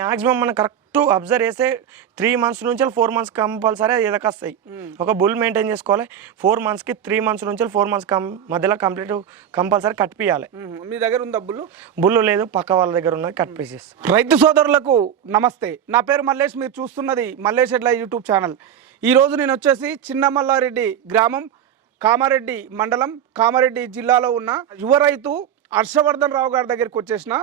Maximum మనం correct observe చేస్తే 3 months నుంచి 4 months కంపల్సరీ ఎదకొస్తాయి. ఒక బుల్ మెయింటైన్ చేసుకోవాలి. 4 monthsకి 3 months నుంచి 4 months మధ్యలో కంప్లీట్ కంపల్సరీ కట్టిపియాలి. మీ దగ్గర ఉందా బుల్లు లేదు, పక్క వాళ్ళ దగ్గర ఉన్నది కట్టిపేసేసి. రైతు సోదరులకు నమస్తే. నా పేరు మల్లేష్. మీరు చూస్తున్నది మల్లేష్ ఎడ్ల యూట్యూబ్ ఛానల్. ఈరోజు నేను వచ్చేసి చిన్నమల్లారెడ్డి గ్రామం, కామారెడ్డి మండలం, కామారెడ్డి జిల్లాలో ఉన్న యువ రైతు హర్షవర్ధన్ రావు గారి దగ్గరికి వచ్చేసిన.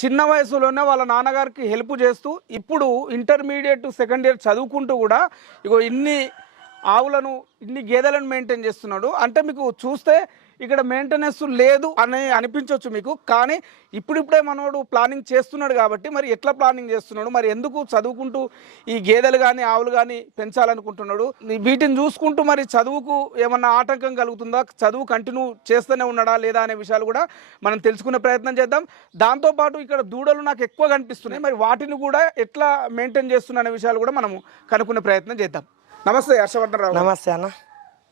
చిన్న వయసులోనే వాళ్ళ నాన్నగారికి హెల్ప్ చేస్తూ ఇప్పుడు ఇంటర్మీడియట్ సెకండ్ ఇయర్ చదువుకుంటూ కూడా ఇగో ఇన్ని ఆవులను, ఇన్ని గేదెలను మెయింటైన్ చేస్తున్నాడు. అంటే మీకు చూస్తే ఇక్కడ మెయింటెనెన్స్ లేదు అని అనిపించవచ్చు మీకు, కానీ ఇప్పుడిప్పుడే మనోడు ప్లానింగ్ చేస్తున్నాడు. కాబట్టి మరి ఎట్లా ప్లానింగ్ చేస్తున్నాడు, మరి ఎందుకు చదువుకుంటూ ఈ గేదెలు కానీ ఆవులు కానీ పెంచాలనుకుంటున్నాడు, వీటిని చూసుకుంటూ మరి చదువుకు ఏమన్నా ఆటంకం కలుగుతుందా, చదువు కంటిన్యూ చేస్తూనే ఉన్నాడా లేదా అనే విషయాలు కూడా మనం తెలుసుకునే ప్రయత్నం చేద్దాం. దాంతోపాటు ఇక్కడ దూడలు నాకు ఎక్కువ కనిపిస్తున్నాయి, మరి వాటిని కూడా ఎట్లా మెయింటైన్ చేస్తున్నా అనే విషయాలు కూడా మనం కనుక్కునే ప్రయత్నం చేద్దాం. నమస్తే హర్షవర్ధన్ రావు. నమస్తే అన్న.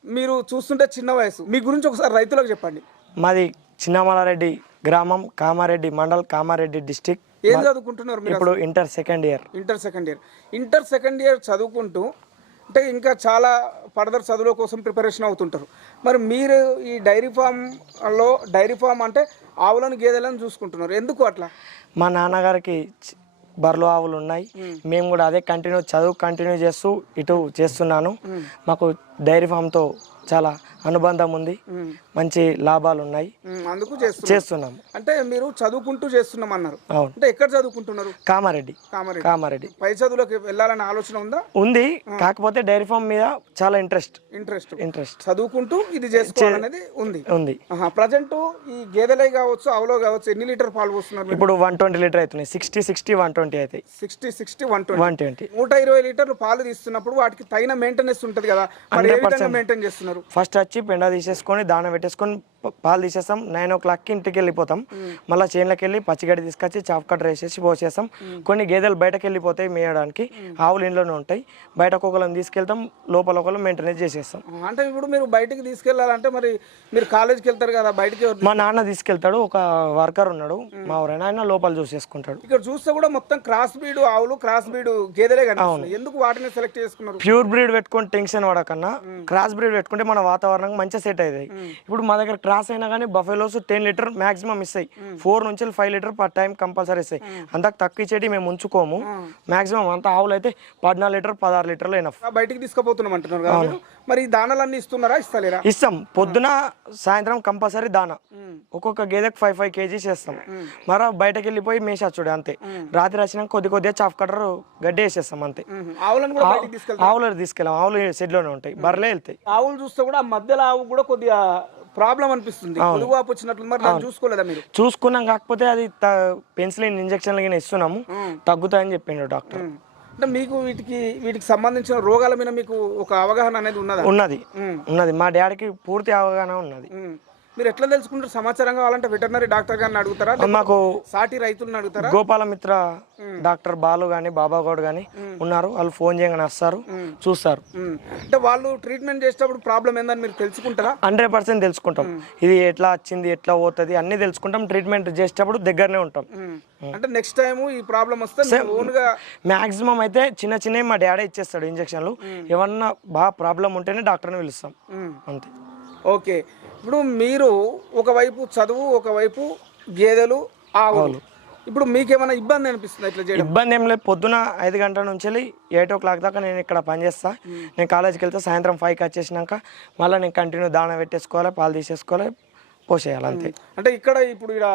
మీరు చూస్తుంటే చిన్న వయసు, మీ గురించి ఒకసారి రైతులకు చెప్పండి. మాది చిన్నమల్లారెడ్డి గ్రామం, కామారెడ్డి మండల్, కామారెడ్డి డిస్టిక్. ఏం చదువుకుంటున్నారు మీరు? ఇప్పుడు inter second year. Inter second year చదువుకుంటూ అంటే ఇంకా చాలా ఫర్దర్ చదువుల కోసం ప్రిపరేషన్ అవుతుంటారు. మరి మీరు ఈ డైరీ ఫామ్ అంటే ఆవులను గేదెలను చూసుకుంటున్నారు, ఎందుకు అట్లా? మా నాన్నగారికి బర్రెలు ఆవులు ఉన్నాయి, మేము కూడా అదే చదువు కంటిన్యూ చేస్తూ ఇటు చేస్తున్నాను. మాకు డైరీ ఫామ్తో చాలా అనుబంధం ఉంది, మంచి లాభాలు ఉన్నాయి, అందుకు చేస్తున్నాం. అంటే మీరు చదువుకుంటూ చేస్తున్నాం అన్నారు. అంటే ఎక్కడ చదువుకుంటున్నారు? కామారెడ్డి. పై చదువులోకి వెళ్ళాలనే ఆలోచన ఉందా? ఉంది, కాకపోతే డైరీ ఫామ్ మీద చాలా ఇంట్రెస్ట్ చదువుకుంటూ ఇది చేసుకోవాలనేది ఉంది. ప్రజెంట్ ఈ గేదెలే కావచ్చు, ఆవులో కావచ్చు, ఎన్ని లీటర్ పాలు పోస్తున్నారు? ఇప్పుడు 120 లీటర్ అవుతున్నాయి. 60 120 అవుతాయి. 60 120 120 లీటర్లు పాలు తీస్తున్నప్పుడు వాటికి తగిన మెయింటెనెన్స్ ఉంటుంది కదా, మరి ఏ విధంగా మెయింటైన్ చేస్తున్నారు? ఫస్ట్ వచ్చి పెండ తీసేసుకొని దాన పెట్టేసుకొని పాలు తీసేస్తాం. 9 o'clockకి ఇంటికి వెళ్ళిపోతాం. మళ్ళీ చేనులకు వెళ్ళి పచ్చిగడ్డి తీసుకొచ్చి చాప్ కట్టర్ వేసేసి పోసేస్తాం. కొన్ని గేదెలు బయటకు వెళ్ళిపోతాయి మేయడానికి, ఆవులు ఇంట్లోనే ఉంటాయి. బయటకు ఒకళ్ళని తీసుకెళ్తాం, లోపల ఒకళ్ళు మెయింటెనెన్స్ చేసేస్తాం. అంటే ఇప్పుడు మీరు బయటకు తీసుకెళ్లాలంటే మరి మీరు కాలేజ్కి వెళ్తారు కదా, బయటకి మా నాన్న తీసుకెళ్తాడు. ఒక వర్కర్ ఉన్నాడు మా ఊరైనా, ఆయన లోపల చూసేసుకుంటాడు. ఇక్కడ చూస్తే కూడా మొత్తం క్రాస్ బ్రీడ్ ఆవులు, క్రాస్ బ్రీడ్ గేదెలే కనిపిస్తున్నాయి. ఎందుకు వాటిని సెలెక్ట్ చేసుకున్నారు? ప్యూర్ బ్రీడ్ పెట్టుకొని టెన్షన్ పడకన్నా క్రాస్ బ్రీడ్ పెట్టుకుంటే మన వాతావరణం మంచిగా సెట్ అవుతాయి. ఇప్పుడు మా దగ్గర క్రాస్ అయినా కానీ బఫెలోస్ 10 లీటర్ మాక్సిమం ఇస్తాయి. 4 నుంచి 5 లీటర్ పర్ టైం కంపల్సరీ ఇస్తాయి. అంతకు తక్కువ ఇచ్చేటి మేము ఉంచుకోము. మాక్సిమం అంత ఆవులు అయితే 14 లీటర్ 16 లీటర్లు అయినా బయటికి తీసుకుపోతున్నాం అంటున్నారు కదా. మరి దానాలన్నీ ఇస్తున్నారా, ఇస్తలేరా? ఇస్తాం. పొద్దున సాయంత్రం కంపల్సరీ దానా ఒక్కొక్క గేదెకి 5 kgs చేస్తాం. మరి బయటకు వెళ్ళిపోయి మేసేచ్చుడే అంతే. రాత్రి వచ్చినాక కొద్దిగా చాఫ్ కట్టర్ గడ్డి వేసేస్తాం అంతే. ఆవులు తీసుకెళ్ళాం, ఆవులు షెడ్లోనే ఉంటాయి, బర్రెలే వెళ్తాయి. ఆవులు చూస్తే కూడా మధ్యలో ఆవు కూడా కొద్దిగా ప్రాబ్లం అనిపిస్తుంది, వచ్చినట్లు. మరి చూసుకోలేదా మీరు? చూసుకున్నాం, కాకపోతే అది పెన్సిలిన్ ఇంజక్షన్లు ఇస్తున్నాము, తగ్గుతాయని చెప్పిండు డాక్టర్. అంటే మీకు వీటికి సంబంధించిన రోగాల మీద మీకు ఒక అవగాహన అనేది ఉన్నది. మా డాడీకి పూర్తి అవగాహన ఉన్నది. మీరు ఎట్లా తెలుసుకుంటారు? సమాచారం కావాలంటే వెటర్నరీ డాక్టర్ గారిని అడుగుతారా, మాకు సాటి రైతులను అడుగుతారా? గోపాలమిత్ర డాక్టర్ బాలు గాని బాబాగౌడ్ గాని ఉన్నారు, వాళ్ళు ఫోన్ చేయగానే వస్తారు, చూస్తారు. అంటే వాళ్ళు ట్రీట్మెంట్ చేసేటప్పుడు ప్రాబ్లం ఏందని మీరు తెలుసుకుంటారా? 100% తెలుసుకుంటాం. ఇది ఎట్లా వచ్చింది, ఎట్లా పోతుంది అన్ని తెలుసుకుంటాం. ట్రీట్మెంట్ చేసేటప్పుడు దగ్గరనే ఉంటాం. అంటే నెక్స్ట్ టైం ఈ ప్రాబ్లం వస్తే ఓన్గా మాక్సిమం అయితే చిన్న మా డాడీ ఇచ్చేస్తాడు ఇంజక్షన్లు. ఏమన్నా బాగా ప్రాబ్లం ఉంటేనే డాక్టర్ని పిలుస్తాం అంతే. ఓకే. ఇప్పుడు మీరు ఒకవైపు చదువు, ఒకవైపు గేదెలు, ఆవులు, ఇప్పుడు మీకేమైనా ఇబ్బంది అనిపిస్తుంది ఇట్లా చేయడం? ఇబ్బంది ఏం లేదు. పొద్దున 5 గంటల నుంచి 8 o'clock దాకా నేను ఇక్కడ పనిచేస్తా. నేను కాలేజీకి వెళ్తే సాయంత్రం 5కి వచ్చేసినాక మళ్ళీ నేను కంటిన్యూ దాన పెట్టేసుకోవాలి, పాలు తీసేసుకోవాలి, పోసేయాలి అంతే. అంటే ఇక్కడ ఇప్పుడు ఇక్కడ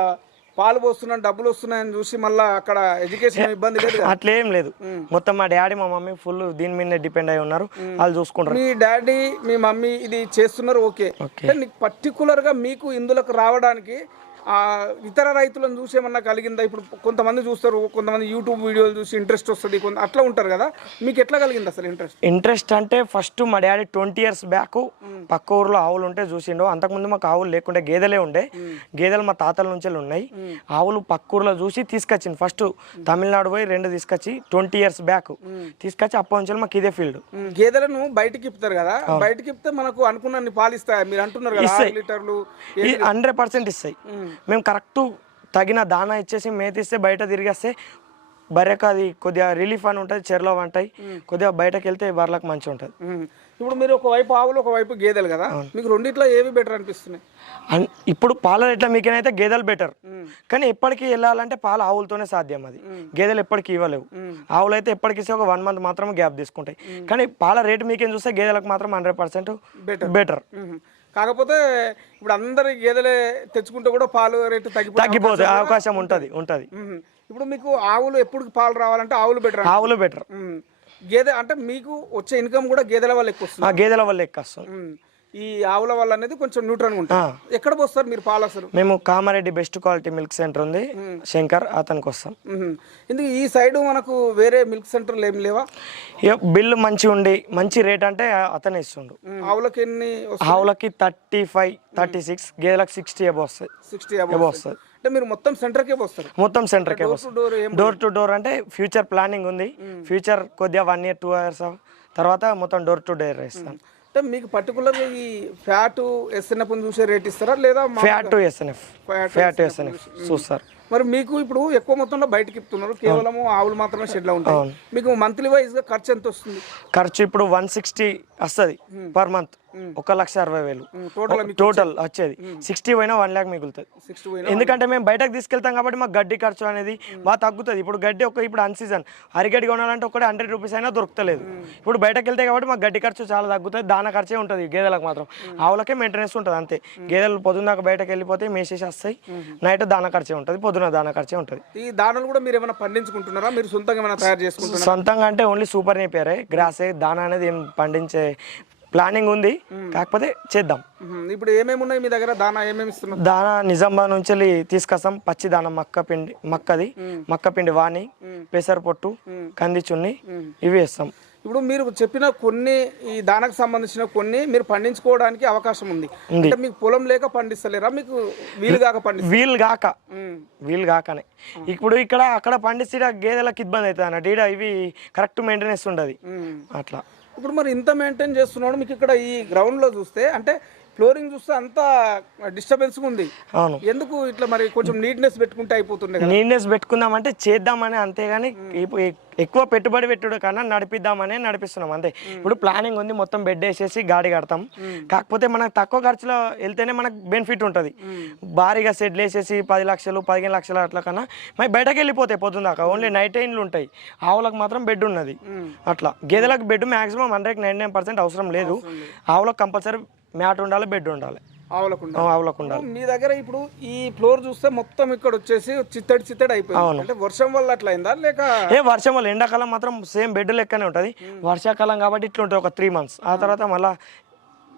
పాలు పోస్తున్నాను, డబ్బులు వస్తున్నాయని చూసి మళ్ళీ అక్కడ ఎడ్యుకేషన్ ఇబ్బంది లేదు? అట్లేం లేదు. మొత్తం మా డాడీ మా మమ్మీ ఫుల్ దీని మీద డిపెండ్ అయి ఉన్నారు, వాళ్ళు చూసుకుంటారు. మీ డాడీ మీ మమ్మీ ఇది చేస్తున్నారు, ఓకే. పర్టికులర్ గా మీకు ఇందులోకి రావడానికి ఇతర రైతులను చూసి ఏమన్నా కలిగిందా? ఇప్పుడు కొంతమంది చూస్తారు, కొంతమంది యూట్యూబ్ వీడియోలు చూసి ఇంట్రెస్ట్ వస్తుంది, అట్లా ఉంటారు కదా, మీకు ఎట్లా కలిగింది అసలు ఇంట్రెస్ట్? అంటే ఫస్ట్ మా డాడీ 20 years బ్యాక్ పక్క ఊర్లో ఆవులు ఉంటే చూసిండు. అంతకుముందు మాకు ఆవులు లేకుంటే గేదెలే ఉండే. గేదెలు మా తాతల నుంచి ఉన్నాయి. ఆవులు పక్క ఊర్లో చూసి తీసుకొచ్చింది. ఫస్ట్ తమిళనాడు పోయి 2 తీసుకొచ్చి 20 years బ్యాక్ తీసుకొచ్చి అప్పటి నుంచి మాకు ఇదే ఫీల్డ్. గేదెలను బయటకి ఇప్పుతారు కదా, బయటకి ఇప్పితే మనకు అనుకున్న పాలు ఇస్తాయి మీరు అంటున్నారు కదా, 100% ఇస్తాయి. మేము కరెక్ట్ తగిన దానా ఇచ్చేసి మేతిస్తే బయట తిరిగేస్తే బర్రెకు అది కొద్దిగా రిలీఫ్ అని ఉంటుంది, చెరలో ఉంటాయి, కొద్దిగా బయటకు వెళ్తే బర్రెలకు మంచిగా ఉంటుంది. ఇప్పుడు మీరు ఒకవైపు ఆవులు ఒకవైపు గేదెలు కదా, మీకు రెండిట్లో ఏవి బెటర్ అనిపిస్తున్నాయి? ఇప్పుడు పాల రేట్ల మీకైతే గేదెలు బెటర్, కానీ ఎప్పటికీ వెళ్ళాలంటే పాలు ఆవులతోనే సాధ్యం. అది గేదెలు ఎప్పటికీ ఇవ్వలేవు. ఆవులు అయితే ఎప్పటికీ ఒక 1 మంత్ మాత్రం గ్యాప్ తీసుకుంటాయి, కానీ పాల రేటు మీకేం చూస్తే గేదెలకు మాత్రం 100% బెటర్. కాకపోతే ఇప్పుడు అందరు గేదెలే తెచ్చుకుంటే కూడా పాలు రేటు తగ్గిపోతే అవకాశం ఉంటుంది. ఇప్పుడు మీకు ఆవులు ఎప్పుడు పాలు రావాలంటే ఆవులు బెటర్. గేదె అంటే మీకు వచ్చే ఇన్కమ్ కూడా గేదెల వల్ల ఎక్కువ వస్తుంది. గేదెల వల్ల ఎక్కువ వస్తుంది. ఈ ఆవుల వల్ల అనేది కొంచెం న్యూట్రన్ ఉంటుంది. ఎక్కడ పోస్తారు మీరు పాలు అసలు? మేము Kamareddy best quality milk centre ఉంది, శంకర్, అతనికి వస్తాం. ఎందుకు ఈ సైడ్ మనకు వేరే మిల్క్ సెంటర్లు ఏమి లేవా? బిల్లు మంచి ఉండి మంచి రేట్ అంటే అతనే ఇస్తుండు. ఆవులకి ఎన్ని? ఆవులకి 35, 36, గేదెలకు 60 అబౌవ్ వస్తుంది. 60 అబౌవ్ వస్తుంది. అంటే మీరు మొత్తం సెంటర్కే వస్తారు? మొత్తం సెంటర్కే వస్తారు. డోర్ టు డోర్ అంటే ఫ్యూచర్ ప్లానింగ్ ఉంది. ఫ్యూచర్ కొద్దిగా 1 year 2 years తర్వాత మొత్తం డోర్ టు డోర్ ఇస్తాం. అంటే మీకు పర్టికులర్గా ఈ ఫ్యాట్ ఎస్ఎన్ఎఫ్ చూసే రేట్ ఇస్తారా లేదా ఫ్యాట్ ఎస్ఎన్ఎఫ్ చూస్తారు? మరి మీకు ఇప్పుడు ఎక్కువ మొత్తంలో బయటకి ఇస్తున్నారు, కేవలం ఆవులు మాత్రమే షెడ్లో ఉంటాయి. మీకు మంత్లీ వైజ్ గా ఖర్చు ఎంత వస్తుంది? ఖర్చు ఇప్పుడు 160 వస్తుంది పర్ మంత్, 1,60,000 టోటల్ వచ్చేది. 60 పోయినా 1 lakh మిగులుతుంది. ఎందుకంటే మేము బయటకు తీసుకెళ్తాం కాబట్టి మాకు గడ్డి ఖర్చు అనేది బాగా తగ్గుతుంది. ఇప్పుడు గడ్డి ఇప్పుడు అన్ సీజన్ అరిగడ్డి కొనాలంటే ఒకటి 100 రూపీస్ అయినా దొరుకుతలేదు. ఇప్పుడు బయటకు వెళ్తే కాబట్టి మాకు గడ్డి ఖర్చు చాలా తగ్గుతుంది. దానా ఖర్చే ఉంటుంది గేదెలకు మాత్రం. ఆవులకే మెయింటెనెన్స్ ఉంటుంది అంతే. గేదెలు పొద్దున్న దాకా బయటకు వెళ్ళిపోతే మేసేసి వస్తాయి, నైట్ దానా ఖర్చే ఉంటుంది, పొద్దున దానా ఖర్చే ఉంటుంది. ఈ దానాలు కూడా మీరు ఏమైనా పండించుకుంటున్నారా? మీరు సొంతంగా ఏమైనా తయారు చేసుకుంటున్నారా? సొంతంగా అంటే ఓన్లీ సూపర్ నేపియరే, గ్రాసే, దానా అనేది ఏం పండించే ప్లానింగ్ ఉంది, కాకపోతే చేద్దాం. ఇప్పుడు ఏమేమి ఉన్నాయి మీ దగ్గర? దానా ఏమేమి ఇస్తున్నారు? దానా నిజామాబాద్ నుంచి తీసుకొస్తాం. పచ్చి దానా మక్క పిండి వాణి, పెసర పొట్టు, కంది చున్ని, ఇవి వేస్తాం. ఇప్పుడు మీరు చెప్పిన కొన్ని ఈ దానకు సంబంధించిన కొన్ని మీరు పండించుకోవడానికి అవకాశం ఉంది. అంటే మీకు పొలం లేక పండిస్తలేరా? మీకు వీలు కాకనే ఇప్పుడు అక్కడ పండిస్తే గేదెలకు ఇబ్బంది అవుతుంది అన్నట్టు. ఇవి కరెక్ట్ మెయింటెనెన్స్ ఉండదు అట్లా. ఇప్పుడు మరి ఇంత మెయింటైన్ చేస్తున్నాడు, మీకు ఇక్కడ ఈ గ్రౌండ్ లో చూస్తే అంటే ఫ్లోరింగ్ చూస్తే అంత డిస్టర్బెన్స్ ఉంది. అవును, ఎందుకు ఇట్లా? మరి కొంచెం నీట్నెస్ పెట్టుకుంటే అయిపోతుండే. నీట్నెస్ పెట్టుకుందామంటే చేద్దామని, అంతేగాని ఎక్కువ పెట్టుబడి పెట్టుడు కన్నా నడిపిద్దామని నడిపిస్తున్నాం అంతే. ఇప్పుడు ప్లానింగ్ ఉంది, మొత్తం బెడ్ వేసేసి గాడి కడతాం. కాకపోతే మనకు తక్కువ ఖర్చులో వెళ్తేనే మనకు బెనిఫిట్ ఉంటుంది. భారీగా సెడ్లు వేసేసి 10 లక్షలు 15 లక్షలు అట్లా కన్నా మరి బయటకు వెళ్ళిపోతాయి పొద్దున్న దాకా. ఓన్లీ నైట్ టైంలు ఉంటాయి. ఆవులకు మాత్రం బెడ్ ఉన్నది. అట్లా గేదెలకు బెడ్ మాక్సిమం 100-99% అవసరం లేదు. ఆవులకు కంపల్సరీ మ్యాట్ ఉండాలి, బెడ్ ఉండాలి. ఆవులకు ఉండాలి. మీ దగ్గర ఇప్పుడు ఈ ఫ్లోర్ చూస్తే మొత్తం ఇక్కడ వచ్చేసి చిత్తడి అయిపోయింది. అంటే వర్షం వల్ల అట్లా అయిందా లేక? వర్షం వల్ల. ఎండాకాలం మాత్రం సేమ్ బెడ్ లెక్కనే ఉంటుంది. వర్షాకాలం కాబట్టి ఇట్లా ఉంటుంది ఒక 3 months. ఆ తర్వాత మళ్ళీ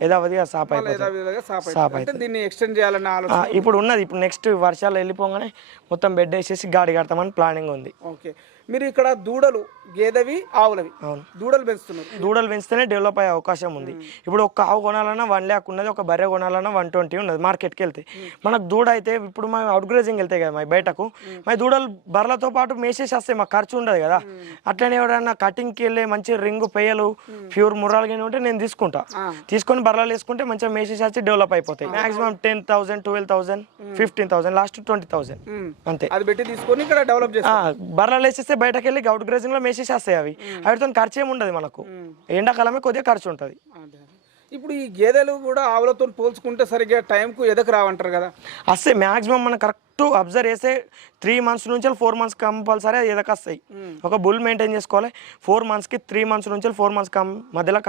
యథావిధిగా సాప్ అయిపోతుంది. దీన్ని ఎక్స్టెండ్ చేయాలన్న ఆలోచన ఇప్పుడు ఉన్నది. ఇప్పుడు నెక్స్ట్ వర్షాలు వెళ్ళిపోగానే మొత్తం బెడ్ వేసేసి గాడి కడతామని ప్లానింగ్ ఉంది. ఓకే. మీరు ఇక్కడ దూడలు, గేదెవి, ఆవులవి, దూడలు పెంచుతున్నారు. దూడలు పెంచితేనే డెవలప్ అయ్యే అవకాశం ఉంది. ఇప్పుడు ఒక ఆవు కొనాలన్నా 1 lakh ఉన్నది, ఒక బర్రె కొనాలన్నా 120 ఉన్నది మార్కెట్కి వెళ్తే. మనకు దూడ అయితే ఇప్పుడు మనం అవుట్ గ్రేజింగ్ వెళ్తాయి కదా మా బయటకు, మా దూడలు బర్రెలతో పాటు మేసేసి వస్తాయి, మాకు ఖర్చు ఉండదు కదా. అట్లనే ఎవరైనా కటింగ్కి వెళ్ళి మంచి రింగు పెయ్యలు ప్యూర్ ముర్రాలు కానీ ఉంటే నేను తీసుకొని బర్రెలు వేసుకుంటే మంచిగా మేసేసి వచ్చి డెవలప్ అయిపోతాయి. మాక్సిమం 10,000, 12,000, 15,000, లాస్ట్ 20,000 అంతే. అది పెట్టి తీసుకొని ఇక్కడ డెవలప్ చేస్తాం. బర్రెలు వేసేస్తే బయటకు వెళ్ళి అవుట్ గ్రేజింగ్ లో మేసేసేస్తాయి అవి. వాటితో ఖర్చు ఏమి ఉండదు మనకు. ఎండాకాలమే కొద్దిగా ఖర్చు ఉంటుంది. ఇప్పుడు ఈ గేదెలు కూడా ఆవులతో పోల్చుకుంటే సరిగ్గా టైంకు ఎదకు రావంటారు కదా? వస్తే మాక్సిమం మనం కరెక్ట్ అబ్జర్వ్ చేస్తే 3 months నుంచి 4 months కంపల్సరీ ఎదకొస్తాయి. ఒక బుల్ మెయింటైన్ చేసుకోవాలి. 4 monthsకి 3 months నుంచి 4 months మధ్యలో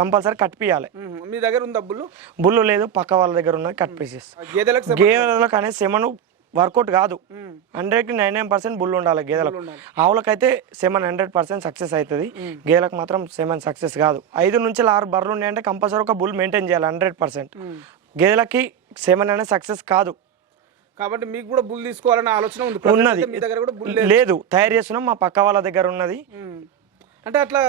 కంపల్సరీ కట్టిపియాలి. మీ దగ్గర ఉందా బుల్లు? బుల్లు లేదు, పక్క వాళ్ళ దగ్గర ఉన్నది కట్టిపేసేసి. గేదెలకు అనేది సెమను వర్కౌట్ కాదు. 100-99% బుల్ ఉండాలి గేదెలకు. ఆవులకైతే 100% సక్సెస్ అవుతుంది. గేదెలకు మాత్రం 7 సక్సెస్ కాదు. 5 నుంచి 6 బర్రెలు ఉన్నాయంటే కంపల్సరీ ఒక బుల్ మెయింటైన్ చేయాలి 100%. గేదెలకి 7 అనేది సక్సెస్ కాదు. కాబట్టి మీకు కూడా బుల్ తీసుకోవాలనే ఆలోచన ఉన్నది. మీ దగ్గర కూడా బుల్ లేదు, తయారు చేస్తున్నాం, మా పక్క వాళ్ళ దగ్గర ఉన్నది. అంటే అట్లా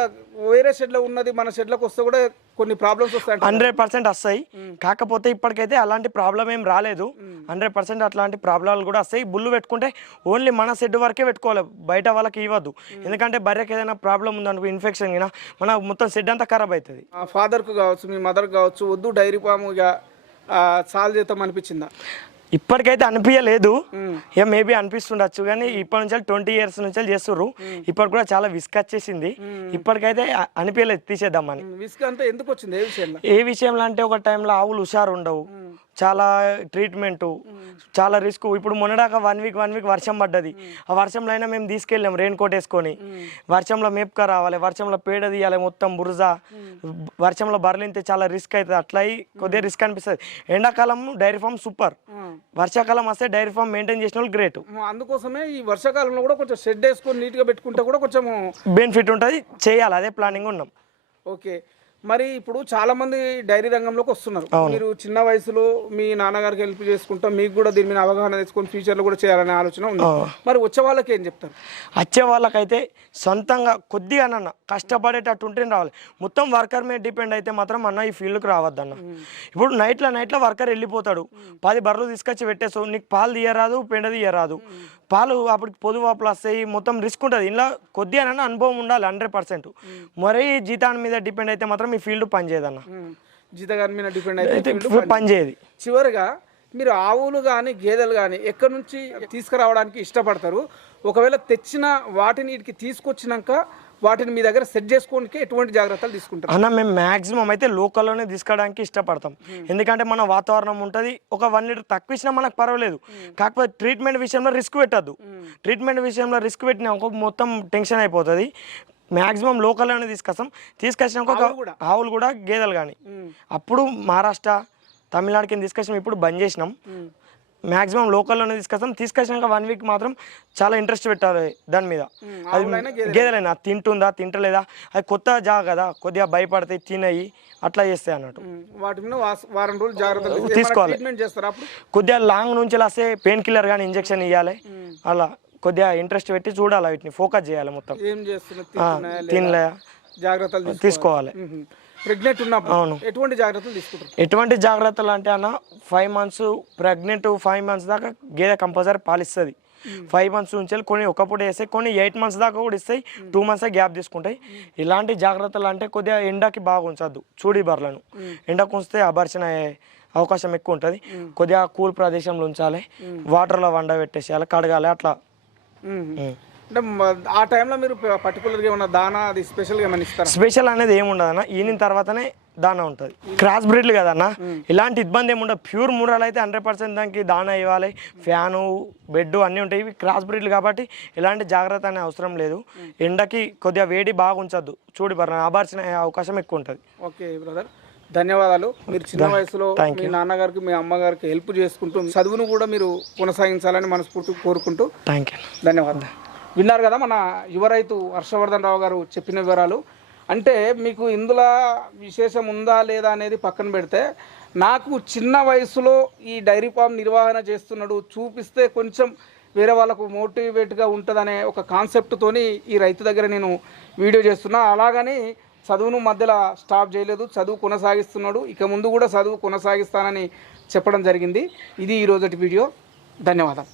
వేరే షెడ్లో ఉన్నది మన షెడ్లోకి వస్తే కూడా కొన్ని ప్రాబ్లమ్స్ వస్తాయి. 100% వస్తాయి. కాకపోతే ఇప్పటికైతే అలాంటి ప్రాబ్లం ఏం రాలేదు. 100% అట్లాంటి ప్రాబ్లాలు కూడా వస్తాయి. బుల్లు పెట్టుకుంటే ఓన్లీ మన షెడ్ వరకే పెట్టుకోవాలి, బయట వాళ్ళకి ఇవ్వద్దు. ఎందుకంటే బర్రెకి ఏదైనా ప్రాబ్లం ఉందనుకో, ఇన్ఫెక్షన్ అయినా మన మొత్తం షెడ్ అంతా ఖరాబ్ అవుతుంది. ఫాదర్కు కావచ్చు, మీ మదర్కి కావచ్చు, వద్దు డైరీ ఫామ్ ఇక సాల్వ్ చేద్దాం అనిపించిందా? ఇప్పటికైతే అనిపించలేదు, ఇక మేబీ అనిపిస్తుండొచ్చు, కానీ ఇప్పటి నుంచి 20 years నుంచి చేస్తుర్రు. ఇప్పటికి కూడా చాలా విస్క్ వచ్చేసింది. ఇప్పటికైతే అనిపించలేదు తీసేద్దామని. విస్క్ అంతా ఎందుకు వచ్చింది? ఏ విషయంలో? ఏ విషయంలో అంటే ఒక టైంలో ఆవులు హుషారు ఉండవు, చాలా ట్రీట్మెంట్, చాలా రిస్క్. ఇప్పుడు మొన్నడాక 1 week వర్షం పడ్డది. ఆ వర్షంలో అయినా మేము తీసుకెళ్ళాం రెయిన్ కోట్ వేసుకొని. వర్షంలో మేపుక రావాలి, వర్షంలో పేడ తీయాలి, మొత్తం బురజ, వర్షంలో బర్లింతే చాలా రిస్క్ అవుతుంది. అట్లా కొద్దిగా రిస్క్ అనిపిస్తుంది. ఎండాకాలం డైరీ ఫామ్ సూపర్, వర్షాకాలం వస్తే డైరీ ఫామ్ మెయింటైన్ చేసిన వాళ్ళు గ్రేట్. అందుకోసమే ఈ వర్షాకాలంలో కూడా కొంచెం షెడ్ వేసుకొని నీట్గా పెట్టుకుంటే కూడా కొంచెం బెనిఫిట్ ఉంటుంది, చేయాలి, అదే ప్లానింగ్ ఉన్నాం. ఓకే. మరి ఇప్పుడు చాలా మంది డైరీ రంగంలోకి వస్తున్నారు. మీరు చిన్న వయసులో మీ నాన్నగారికి హెల్ప్ చేసుకుంటాం, మీకు కూడా దీని మీద అవగాహన తెచ్చుకొని ఫ్యూచర్లో కూడా చేయాలనే ఆలోచన ఉంది. మరి వచ్చే వాళ్ళకి ఏం చెప్తారు? వచ్చే వాళ్ళకైతే సొంతంగా కొద్దిగా కష్టపడేటట్టు ఉంటే రావాలి. మొత్తం వర్కర్ మీద డిపెండ్ అయితే మాత్రం అన్న ఈ ఫీల్డ్కి రావద్దన్న. ఇప్పుడు నైట్లో వర్కర్ వెళ్ళిపోతాడు, 10 బర్రెలు తీసుకొచ్చి పెట్టేస్తావు, నీకు పాలు తీయరాదు, పెండ తీయరాదు, పాలు అప్పటికి పొదువాపులు వస్తాయి, మొత్తం రిస్క్ ఉంటుంది. ఇలా కొద్దిగా అనుభవం ఉండాలి 100%. మరీ జీతాన్ని మీద డిపెండ్ అయితే మాత్రం ఈ ఫీల్డ్ పనిచేయదన్న. జీతగాని మీద డిపెండ్ అయితే పనిచేయదు. చివరిగా మీరు ఆవులు కానీ గేదెలు కానీ ఎక్కడి నుంచి తీసుకురావడానికి ఇష్టపడతారు? ఒకవేళ తెచ్చిన వాటిని వీటికి తీసుకొచ్చినాక వాటిని మీ దగ్గర సెట్ చేసుకోవడానికి ఎటువంటి జాగ్రత్తలు తీసుకుంటారు? అన్న మేము మ్యాక్సిమం అయితే లోకల్లోనే తీసుకోవడానికి ఇష్టపడతాం. ఎందుకంటే మన వాతావరణం ఉంటుంది, ఒక 1 లీటర్ తక్కువ ఇచ్చినా మనకు పర్వాలేదు. కాకపోతే ట్రీట్మెంట్ విషయంలో రిస్క్ పెట్టద్దు. ట్రీట్మెంట్ విషయంలో రిస్క్ పెట్టినా మొత్తం టెన్షన్ అయిపోతుంది. మ్యాక్సిమం లోకల్లోనే తీసుకొచ్చినాక ఒక ఆవులు కూడా గేదెలు కానీ అప్పుడు మహారాష్ట్ర తమిళనాడు కింద తీసుకొచ్చినాం, ఇప్పుడు బంద్ చేసినాం. మ్యాక్సిమం లోకల్లోనే తీసుకొచ్చినాక 1 week మాత్రం చాలా ఇంట్రెస్ట్ పెట్టాలి దాని మీద. అది గేదెలైనా తింటుందా తింటలేదా, అది కొత్త జాగ కదా, కొద్దిగా భయపడతాయి, తినయి, అట్లా చేస్తాయి అన్నట్టు. వాటి మీద వారం రోజులు జాగ్రత్తలు తీసుకోవాలి. కొద్దిగా లాంగ్ నుంచి వస్తే పెయిన్ కిల్లర్ కానీ ఇంజెక్షన్ ఇవ్వాలి. అలా కొద్దిగా ఇంట్రెస్ట్ పెట్టి చూడాలి, వీటిని ఫోకస్ చేయాలి. మొత్తం తినలే జాగ్రత్తలు తీసుకోవాలి. ప్రెగ్నెంట్ ఉన్నప్పుడు ఎటువంటి జాగ్రత్తలు తీసుకుంటారు? ఎటువంటి జాగ్రత్తలు అంటే అన్న 5 months ప్రెగ్నెంట్, 5 months దాకా గేదె కంపల్సరీ పాలిస్తుంది. 5 months నుంచి కొన్ని ఒకప్పుడు వేస్తాయి, కొన్ని 8 months దాకా కూడా ఇస్తాయి, 2 months గ్యాప్ తీసుకుంటాయి. ఇలాంటి జాగ్రత్తలు అంటే కొద్దిగా ఎండకి బాగా ఉంచద్దు చూడి బర్లను. ఎండకు ఉంచితే అబర్షన్ అయ్యే అవకాశం ఎక్కువ ఉంటుంది. కొద్దిగా కూల్ ప్రదేశంలో ఉంచాలి, వాటర్లో వండబెట్టేసేయాలి, కడగాలి, అట్లా. అంటే ఆ టైంలో మీరు పర్టికులర్గా ఏమన్నా దానా అది స్పెషల్గా ఏమైనా ఇస్తారా? స్పెషల్ అనేది ఏమి ఉండదన్న, ఈనిన తర్వాతనే దానా ఉంటుంది. క్రాస్ బ్రీడ్లు కదన్న, ఇలాంటి ఇబ్బంది ఏమి ఉండదు. ప్యూర్ మూరాలు అయితే 100% దానికి దానా ఇవ్వాలి, ఫ్యాను, బెడ్ అన్నీ ఉంటాయి. ఇవి క్రాస్ బ్రీడ్లు కాబట్టి ఎలాంటి జాగ్రత్త అనే అవసరం లేదు. ఎండకి కొద్దిగా వేడి బాగా ఉంచద్దు, చూడి బర్రె అబార్చిన అవకాశం ఎక్కువ ఉంటుంది. ఓకే బ్రదర్, ధన్యవాదాలు. మీరు చిన్న వయసులో మీ నాన్నగారికి మీ అమ్మగారికి హెల్ప్ చేసుకుంటూ చదువును కూడా మీరు కొనసాగించాలని మనస్ఫూర్తిగా కోరుకుంటూ ధన్యవాదాలు. విన్నారు కదా మన యువ రైతు హర్షవర్ధన్ రావు గారు చెప్పిన వివరాలు. అంటే మీకు ఇందులో విశేషం ఉందా లేదా అనేది పక్కన పెడితే, నాకు చిన్న వయసులో ఈ డైరీ ఫామ్ నిర్వహణ చేస్తున్నాడు చూపిస్తే కొంచెం వేరే వాళ్ళకు మోటివేట్గా ఉంటుందనే ఒక కాన్సెప్ట్తోని ఈ రైతు దగ్గర నేను వీడియో చేస్తున్నా. అలాగని చదువును మధ్యలో స్టాప్ చేయలేదు, చదువు కొనసాగిస్తున్నాడు. ఇక ముందు కూడా చదువు కొనసాగిస్తానని చెప్పడం జరిగింది. ఇది ఈరోజటి వీడియో. ధన్యవాదాలు.